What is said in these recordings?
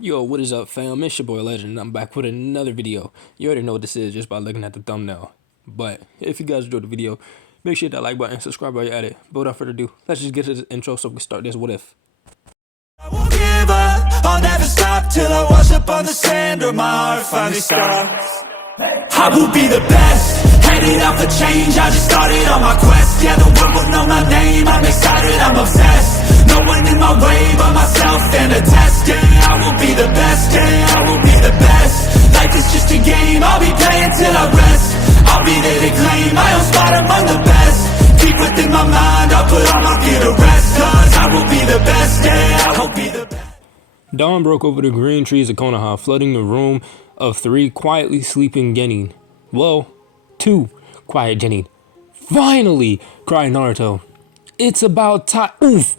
Yo, what is up, fam? It's your boy Legend, and I'm back with another video. You already know what this is just by looking at the thumbnail. But if you guys enjoyed the video, make sure to hit that like button and subscribe while you're at it. But without further ado, let's just get to this intro so we can start this what if. I won't give up, I'll never stop till I wash up on the sand or my heart finally stops. I will be the best, headed out for change, I just started on my quest. Yeah, the world will know my name, I'm excited, I'm obsessed. No one in my way but myself and a test. Yeah, I will be the best, yeah, I will be the best. Life is just a game, I'll be playing till I rest. I'll be there to claim my own spot among the best. Keep within my mind, I'll put all my fear to rest. Cause I will be the best, yeah, I will be the best. Dawn broke over the green trees of Konoha, flooding the room of three quietly sleeping genin. Well, two quiet genin. Finally! Cried Naruto. It's about time. Oof!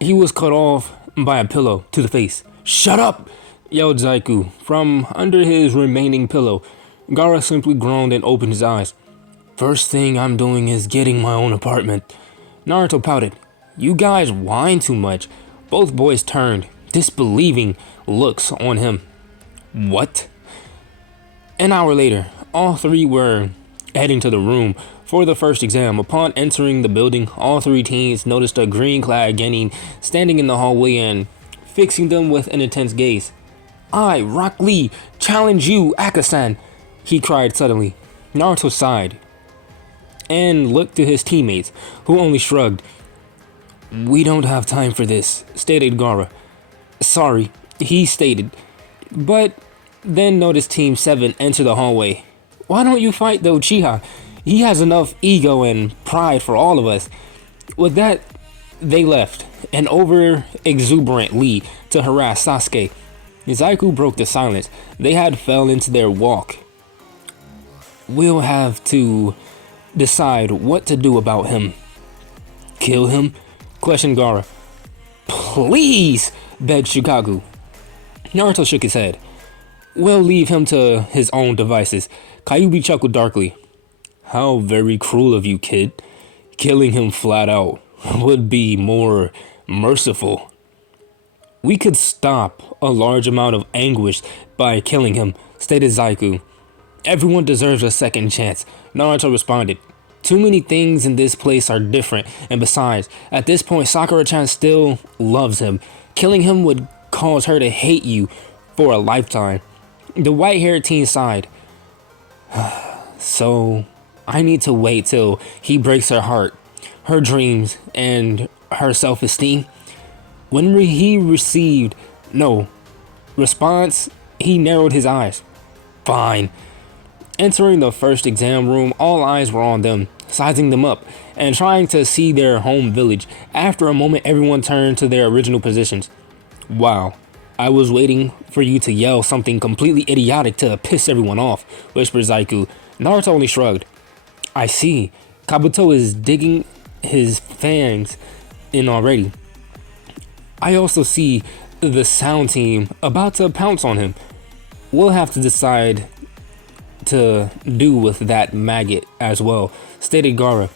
He was cut off by a pillow to the face. Shut up! Yelled Zaiku from under his remaining pillow. Gaara simply groaned and opened his eyes. First thing I'm doing is getting my own apartment. Naruto pouted. You guys whine too much. Both boys turned, disbelieving looks on him. What? An hour later, all three were heading to the room for the first exam. Upon entering the building, all three teens noticed a green-clad genin standing in the hallway and fixing them with an intense gaze. I, Rock Lee, challenge you, Akasan, he cried suddenly. Naruto sighed and looked to his teammates, who only shrugged. We don't have time for this, stated Gaara. Sorry, he stated, but then noticed Team 7 enter the hallway. Why don't you fight the Uchiha? He has enough ego and pride for all of us. With that, they left, an over-exuberant Lee to harass Sasuke. Zaiku broke the silence. They had fell into their walk. We'll have to decide what to do about him. Kill him? Questioned Gaara. Please, begged Shukaku. Naruto shook his head. We'll leave him to his own devices. Kyuubi chuckled darkly. How very cruel of you, kid. Killing him flat out would be more merciful. We could stop a large amount of anguish by killing him, stated Zaiku. Everyone deserves a second chance, Naruto responded. Too many things in this place are different, and besides, at this point Sakura-chan still loves him. Killing him would cause her to hate you for a lifetime. The white-haired teen sighed. So, I need to wait till he breaks her heart, her dreams, and her self-esteem. When he received no response, he narrowed his eyes. Fine. Entering the first exam room, all eyes were on them, sizing them up, and trying to see their home village. After a moment, everyone turned to their original positions. Wow. I was waiting for you to yell something completely idiotic to piss everyone off, whispered Zaiku. Naruto only shrugged. I see. Kabuto is digging his fangs in already. I also see the sound team about to pounce on him. We'll have to decide to do with that maggot as well, stated Gaara.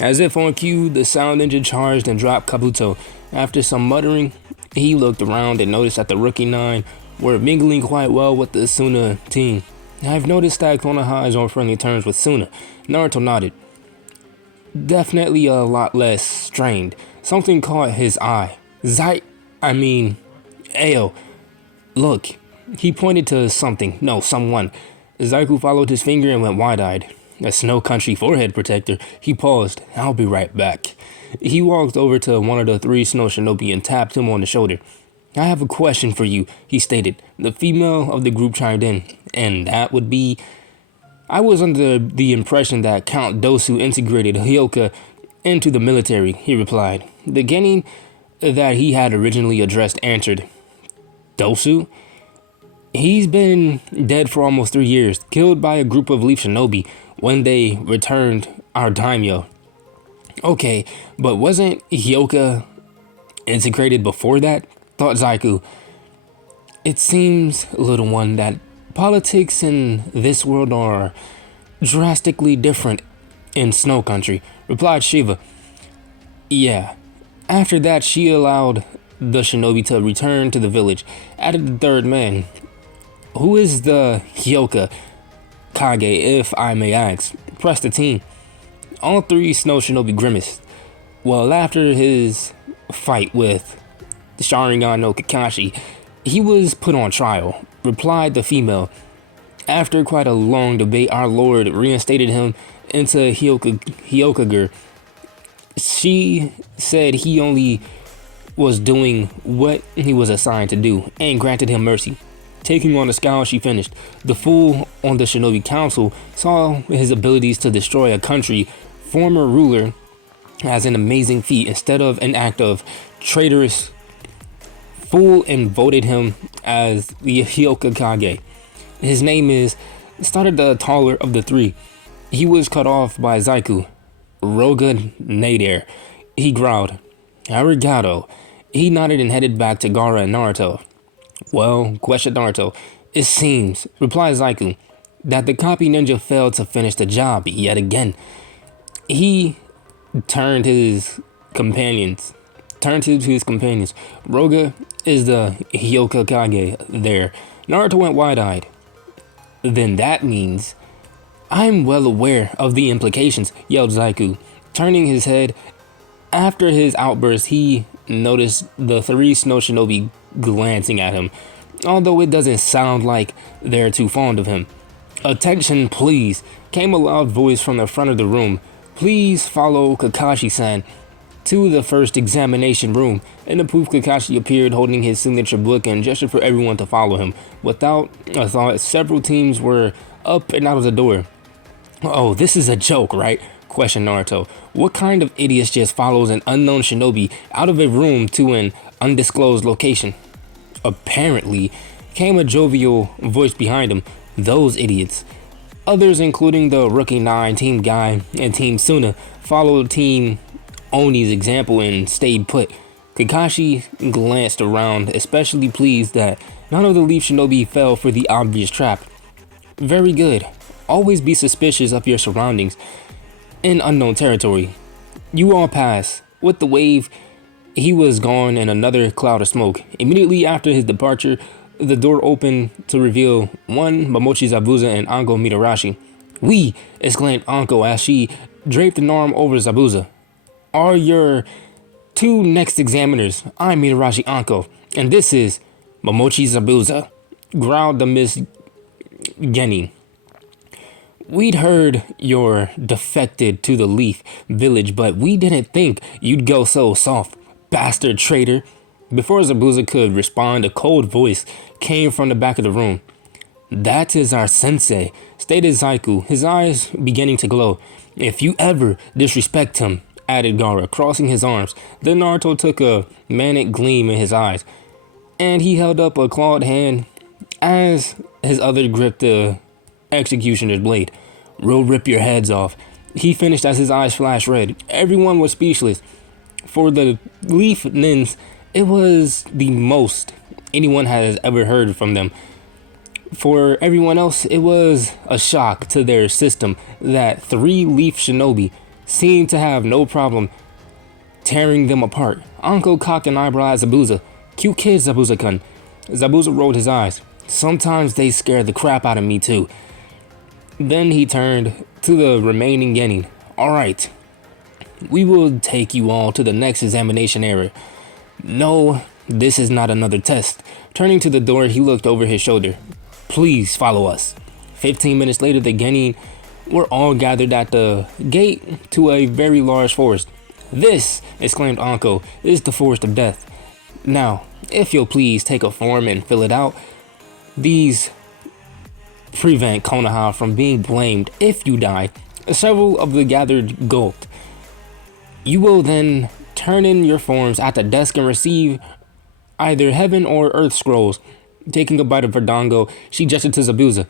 As if on cue, the sound engine charged and dropped Kabuto. After some muttering, he looked around and noticed that the rookie 9 were mingling quite well with the Suna team. I've noticed that Konoha is on friendly terms with Suna. Naruto nodded. Definitely a lot less strained. Something caught his eye. Ayo. Look. He pointed to something. No, someone. Zaiku followed his finger and went wide-eyed. A snow country forehead protector. He paused. I'll be right back. He walked over to one of the three snow shinobi and tapped him on the shoulder. I have a question for you, he stated. The female of the group chimed in. And that would be... I was under the impression that Count Dosu integrated Hyoka into the military, he replied. The genin that he had originally addressed answered. Dosu? He's been dead for almost 3 years, killed by a group of Leaf Shinobi when they returned our daimyo. Okay, but wasn't Hyoka integrated before that? Thought Zaiku. It seems, little one, that politics in this world are drastically different in Snow Country, replied Shiva. Yeah. After that, she allowed the shinobi to return to the village, added the third man. Who is the Hyoka Kage, if I may ask? Pressed the team. All three snow shinobi grimaced. Well, after his fight with the Sharingan no Kakashi, he was put on trial, replied the female. After quite a long debate, our lord reinstated him into Hyokager. She said he only was doing what he was assigned to do and granted him mercy. Taking on the scowl, she finished. The fool on the Shinobi Council saw his abilities to destroy a country former ruler as an amazing feat instead of an act of traitorous fool and voted him as the Hyoka Kage. His name started the taller of the three. He was cut off by Zaiku. Roga Nader. He growled. Arigato. He nodded and headed back to Gaara and Naruto. Well, questioned Naruto. It seems, replied Zaiku, that the copy ninja failed to finish the job yet again. He turned to his companions. Roga is the Hyoka Kage there. Naruto went wide-eyed. Then that means... I'm well aware of the implications, yelled Zaiku, turning his head. After his outburst, he noticed the three snow shinobi glancing at him, although it doesn't sound like they're too fond of him. Attention, please, came a loud voice from the front of the room. Please follow Kakashi-san to the first examination room. In the poof, Kakashi appeared holding his signature book and gestured for everyone to follow him. Without a thought, several teams were up and out of the door. Oh, this is a joke, right? Questioned Naruto. What kind of idiot just follows an unknown shinobi out of a room to an undisclosed location? Apparently, came a jovial voice behind him. Those idiots. Others, including the Rookie 9, Team Guy, and Team Suna, followed Team Oni's example and stayed put. Kakashi glanced around, especially pleased that none of the Leaf Shinobi fell for the obvious trap. Very good. Always be suspicious of your surroundings in unknown territory. You all pass. With the wave, he was gone in another cloud of smoke. Immediately after his departure, the door opened to reveal one Momochi Zabuza and Anko Mitarashi. "We!" exclaimed Anko as she draped an arm over Zabuza. "Are your two next examiners. I'm Mitarashi Anko, and this is Momochi Zabuza," growled the Miss Genny. "We'd heard you're defected to the Leaf Village, but we didn't think you'd go so soft, bastard traitor." Before Zabuza could respond, a cold voice came from the back of the room. "That is our sensei," stated Zaiku, his eyes beginning to glow. "If you ever disrespect him," added Gaara, crossing his arms. Then Naruto took a manic gleam in his eyes, and he held up a clawed hand as his other gripped the executioner's blade. "We'll rip your heads off," he finished as his eyes flashed red. Everyone was speechless. For the Leaf Nins, it was the most anyone has ever heard from them. For everyone else, it was a shock to their system that three Leaf Shinobi seemed to have no problem tearing them apart. Anko cocked an eyebrow at Zabuza. "Cute kid, Zabuza-kun." Zabuza rolled his eyes. "Sometimes they scare the crap out of me too." Then he turned to the remaining Genin. "All right, we will take you all to the next examination area. No, this is not another test." Turning to the door, he looked over his shoulder. "Please follow us." 15 minutes later, the Genin were all gathered at the gate to a very large forest. "This," exclaimed Anko, "is the forest of death. Now, if you'll please take a form and fill it out. These prevent Konoha from being blamed if you die." Several of the gathered gulped. "You will then turn in your forms at the desk and receive either heaven or earth scrolls." Taking a bite of her dango, she gestured to Zabuza.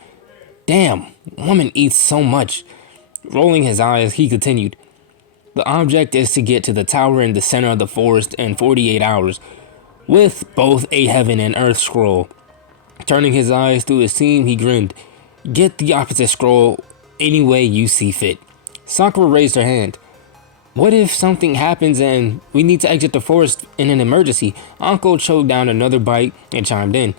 "Damn, woman eats so much." Rolling his eyes, he continued. "The object is to get to the tower in the center of the forest in 48 hours, with both a heaven and earth scroll." Turning his eyes to his team, he grinned. "Get the opposite scroll any way you see fit." Sakura raised her hand. What if something happens and we need to exit the forest in an emergency? Uncle choked down another bite and chimed in.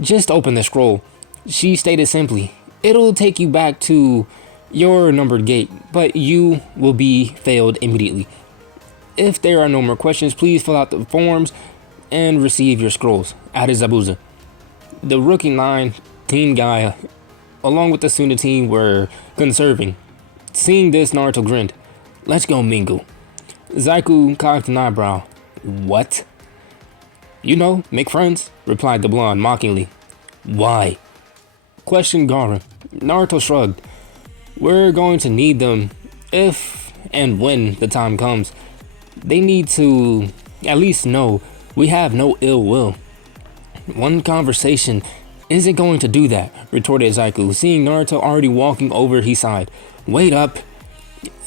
Just open the scroll. She stated simply, it'll take you back to your numbered gate, but you will be failed immediately. If there are no more questions, please fill out the forms and receive your scrolls, added Zabuza. The rookie 9 team guy, along with the Suna team, were conserving. Seeing this, Naruto grinned. Let's go mingle. Zaiku cocked an eyebrow. What? You know, make friends, replied the blonde mockingly. Why? Questioned Gaara. Naruto shrugged. We're going to need them if and when the time comes. They need to at least know we have no ill will. One conversation isn't going to do that, retorted Zaiku. Seeing Naruto already walking over, he sighed. Wait up.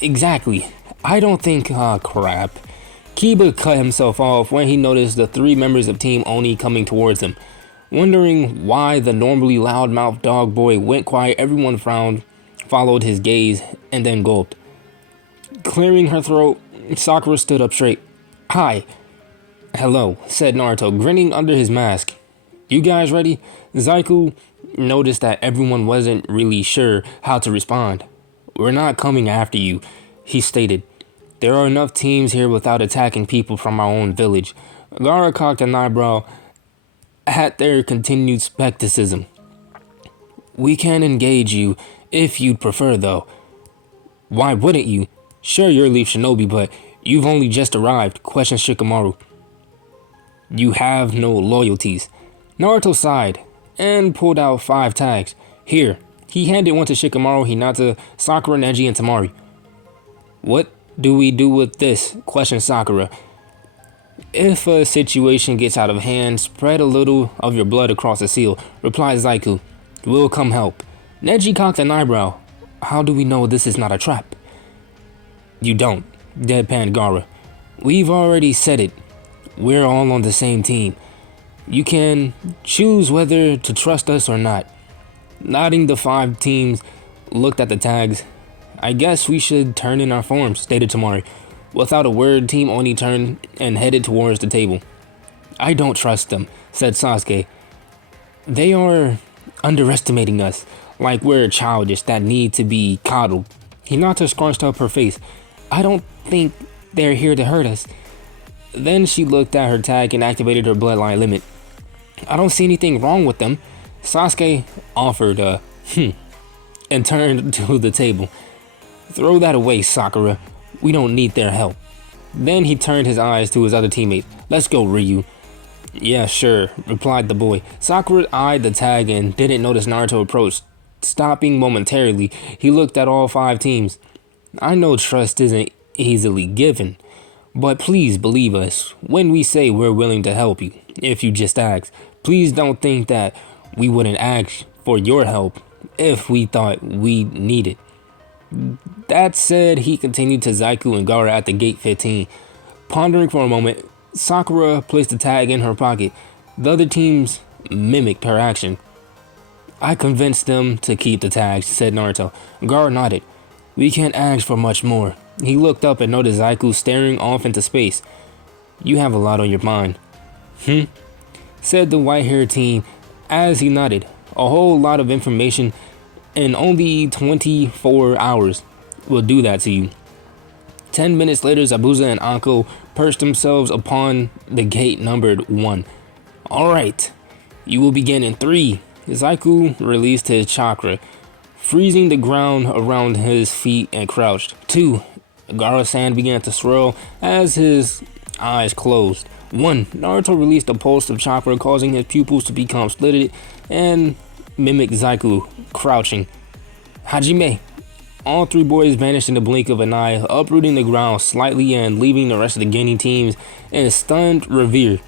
Exactly. I don't think, crap. Kiba cut himself off when he noticed the 3 members of Team Oni coming towards him. Wondering why the normally loudmouth dog boy went quiet, everyone frowned, followed his gaze, and then gulped. Clearing her throat, Sakura stood up straight. Hi. Hello, said Naruto, grinning under his mask. You guys ready? Zaiku noticed that everyone wasn't really sure how to respond. We're not coming after you, he stated. There are enough teams here without attacking people from our own village. Gaara cocked an eyebrow at their continued skepticism. We can engage you if you'd prefer, though. Why wouldn't you? Sure, you're Leaf Shinobi, but you've only just arrived, questioned Shikamaru. You have no loyalties. Naruto sighed and pulled out 5 tags. Here, he handed one to Shikamaru, Hinata, Sakura, Neji, and Temari. What do we do with this? Questioned Sakura. If a situation gets out of hand, spread a little of your blood across the seal, replied Zaiku. We'll come help. Neji cocked an eyebrow. How do we know this is not a trap? You don't, deadpanned Gaara. We've already said it. We're all on the same team. You can choose whether to trust us or not. Nodding, the 5 teams looked at the tags. I guess we should turn in our forms, stated Temari. Without a word, Team Oni turned and headed towards the table. I don't trust them, said Sasuke. They are underestimating us, like we're childish that need to be coddled. Hinata scrunched up her face. I don't think they're here to hurt us. Then she looked at her tag and activated her bloodline limit. I don't see anything wrong with them. Sasuke offered and turned to the table. Throw that away, Sakura. We don't need their help. Then he turned his eyes to his other teammate. Let's go, Ryu. Yeah, sure, replied the boy. Sakura eyed the tag and didn't notice Naruto approach. Stopping momentarily, he looked at all 5 teams. I know trust isn't easily given, but please believe us when we say we're willing to help you, if you just ask. Please don't think that we wouldn't ask for your help if we thought we needed. That said, he continued to Zaiku and Gaara at the gate 15. Pondering for a moment, Sakura placed the tag in her pocket. The other teams mimicked her action. I convinced them to keep the tags, said Naruto. Gaara nodded. We can't ask for much more. He looked up and noticed Zaiku staring off into space. You have a lot on your mind. Said the white-haired teen as he nodded. A whole lot of information in only 24 hours will do that to you. 10 minutes later, Zabuza and Anko perched themselves upon the gate numbered 1. Alright, you will begin in 3. Zaiku released his chakra, freezing the ground around his feet and crouched. 2. Gaara's hand began to swirl as his eyes closed. 1. Naruto released a pulse of chakra, causing his pupils to become slitted and mimic Zaiku, crouching. Hajime. All 3 boys vanished in the blink of an eye, uprooting the ground slightly and leaving the rest of the gaining teams in stunned revere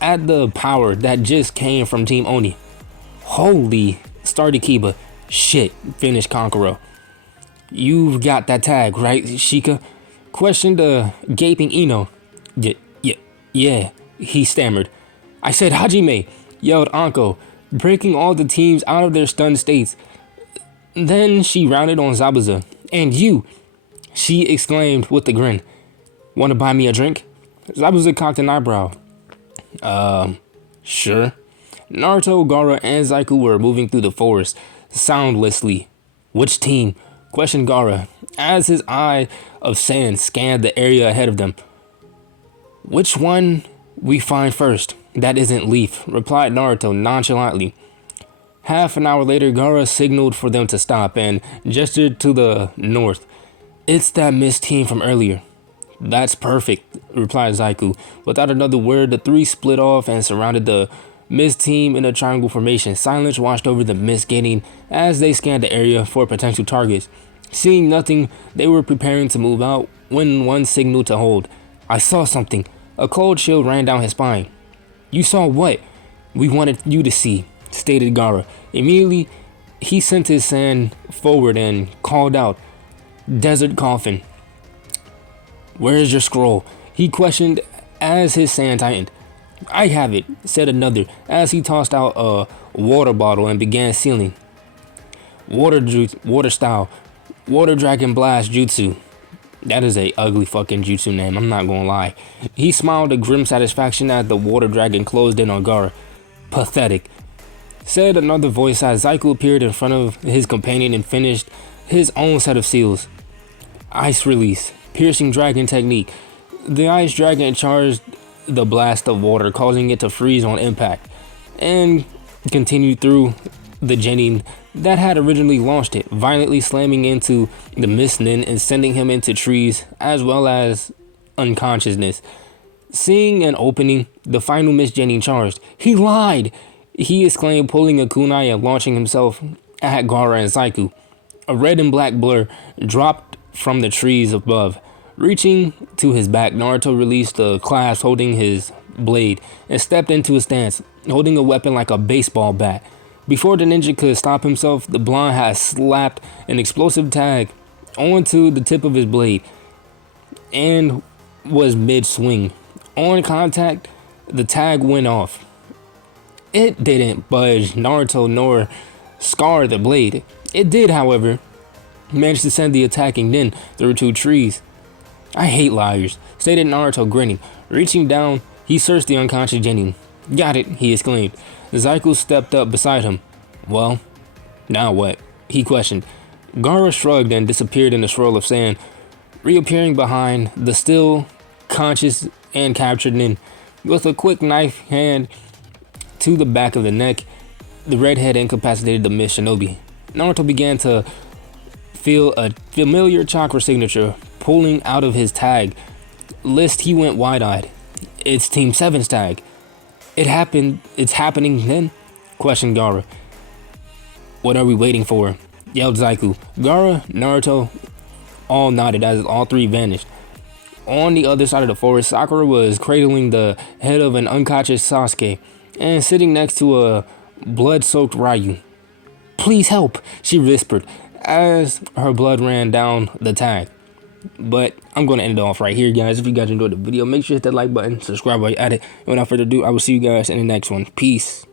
at the power that just came from Team Oni. Holy, started Kiba. Shit, finished Kankuro. You've got that tag, right, Shika? Questioned the gaping Ino. Yeah, he stammered. I said Hajime, yelled Anko, breaking all the teams out of their stunned states. Then she rounded on Zabuza. And you. She exclaimed with a grin. "Want to buy me a drink?" Zabuza cocked an eyebrow. Sure. Naruto, Gaara, and Zaiku were moving through the forest, soundlessly. "Which team?" questioned Gaara, as his eye of sand scanned the area ahead of them. "Which one we find first? That isn't Leaf," replied Naruto nonchalantly. Half an hour later, Gaara signaled for them to stop and gestured to the north. "It's that mist team from earlier." "That's perfect," replied Zaiku. Without another word, the three split off and surrounded the mist team in a triangle formation. Silence washed over the mist gaining as they scanned the area for potential targets. Seeing nothing, they were preparing to move out when one signaled to hold. "I saw something." A cold chill ran down his spine. "You saw what?" "We wanted you to see," stated Gaara. Immediately, he sent his sand forward and called out, "Desert Coffin." "Where is your scroll?" he questioned as his sand tightened. "I have it," said another as he tossed out a water bottle and began sealing. Water style, Water Dragon Blast Jutsu." That is a ugly fucking jutsu name, I'm not gonna lie. He smiled a grim satisfaction as the water dragon closed in on Gaara. "Pathetic," said another voice as Zaiku appeared in front of his companion and finished his own set of seals. "Ice Release, Piercing Dragon Technique." The ice dragon charged the blast of water, causing it to freeze on impact, and continued through the genin that had originally launched it, violently slamming into the mist nin and sending him into trees as well as unconsciousness. Seeing an opening, the final mist genin charged. "He lied!" he exclaimed, pulling a kunai and launching himself at Gaara and Zaiku. A red and black blur dropped from the trees above. Reaching to his back, Naruto released the clasp holding his blade and stepped into a stance, holding a weapon like a baseball bat. Before the ninja could stop himself, the blonde had slapped an explosive tag onto the tip of his blade and was mid-swing. On contact, the tag went off. It didn't budge Naruto nor scar the blade. It did, however, manage to send the attacking nin through two trees. "I hate liars," stated Naruto, grinning. Reaching down, he searched the unconscious genin. "Got it," he exclaimed. Zaiku stepped up beside him. "Well, now what?" he questioned. Gaara shrugged and disappeared in a swirl of sand, reappearing behind the still conscious and captured nin. With a quick knife hand to the back of the neck, the redhead incapacitated the mist shinobi. Naruto began to feel a familiar chakra signature pulling out of his tag. List, he went wide-eyed. "It's Team 7's tag." It's happening then?" questioned Gaara. "What are we waiting for?" yelled Zaiku. Gaara, Naruto all nodded as all three vanished. On the other side of the forest, Sakura was cradling the head of an unconscious Sasuke and sitting next to a blood-soaked Ryu. "Please help," she whispered as her blood ran down the tag. But I'm going to end it off right here, guys. If you guys enjoyed the video, make sure to hit that like button, subscribe while you're at it. And without further ado, I will see you guys in the next one. Peace.